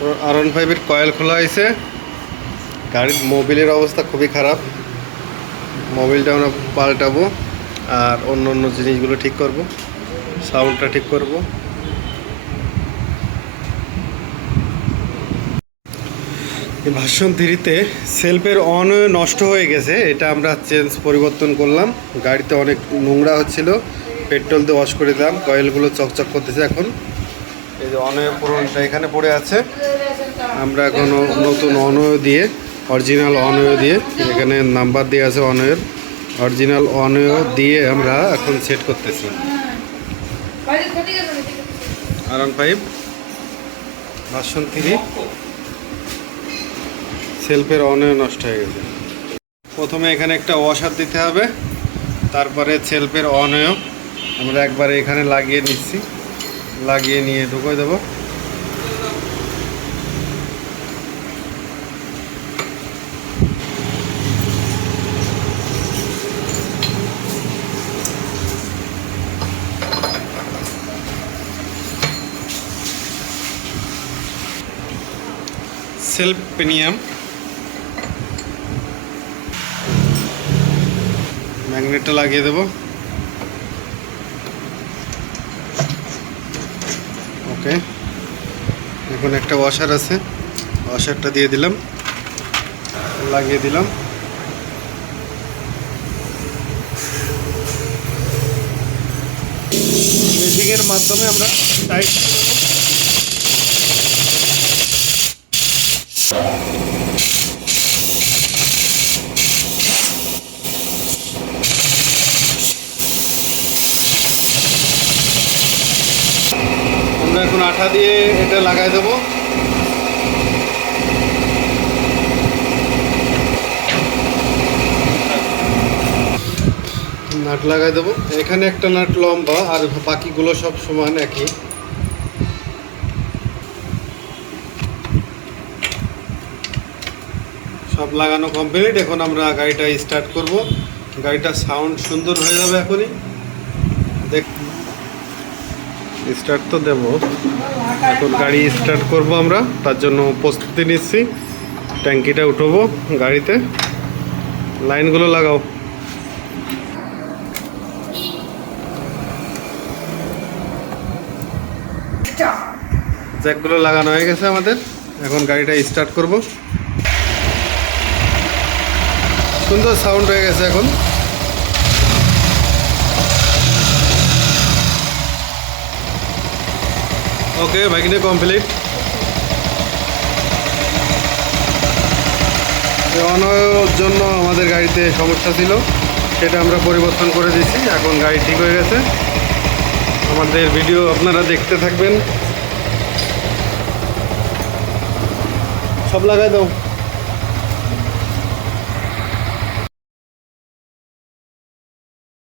আর one ফাইভের coil খোলা হয়েছে। গাড়ির মোবিলের অবস্থা খুবই খারাপ। মোবিলটা আমরা পাল্টাবো আর অন্য অন্য জিনিসগুলো ঠিক করব। সাউন্ডটা ঠিক করব। ভার্সন থ্রিতে সেলফের অন নষ্ট হয়ে গেছে। এটা আমরা চেঞ্জ পরিবর্তন করলাম। গাড়িতে অনেক নোংরা হচ্ছিল। পেট্রোল দিয়ে ওয়াশ করে দিলাম। কয়েলগুলো চকচক করতেছে এখন। এই যে অনয় পুরনটা এখানে পড়ে আছে। আমরা এখন নতুন অনয় দিয়ে অরিজিনাল অনয় দিয়ে, এখানে নাম্বার দিয়ে আছে অনয়ের। অরিজিনাল অনয় দিয়ে আমরা এখন সেট করতেছি। আর ওয়ান ফাইভ ভার্সন থ্রি সেলফের অনয় নষ্ট হয়ে গেছে। প্রথমে এখানে একটা ওয়াশার দিতে হবে, তারপরে সেলফের অনয় আমরা একবারে এখানে লাগিয়ে নিচ্ছি। লাগিয়ে নিয়ে ঢুকে দেবো। সেলফ পেনিয়াম ম্যাগনেটটা লাগিয়ে দেবো। ওকে। এখন একটা ওয়াশার আছে। ওয়াশারটা দিয়ে দিলাম। লাগিয়ে দিলাম। মেশিংয়ের মাধ্যমে আমরা টাইট আঠা দিয়ে এটা লাগাই দেবো। নাট লাগাই দেবো। এখানে একটা নাট লম্বা আর বাকিগুলো সব সমান একই। সব লাগানো কমপ্লিট। এখন আমরা গাড়িটা স্টার্ট করব। গাড়িটা সাউন্ড সুন্দর হয়ে যাবে এখনই। দেখ স্টার্ট তো দেব। এখন গাড়ি স্টার্ট করব আমরা, তার জন্য প্রস্তুতি নিচ্ছি। ট্যাঙ্কিটা উঠবো গাড়িতে। লাইনগুলো লাগাও। জ্যাকগুলো লাগানো হয়ে গেছে আমাদের। এখন গাড়িটা স্টার্ট করব। সুন্দর সাউন্ড হয়ে গেছে এখন। ওকে বাইকটা কমপ্লিট অনয়ের জন্য আমাদের গাড়িতে সমস্যা ছিল। সেটা আমরা পরিবর্তন করে দিচ্ছি এখন গাড়ি ঠিক হয়ে গেছে। আমাদের ভিডিও আপনারা দেখতে থাকবেন। সব লাগাই দাও।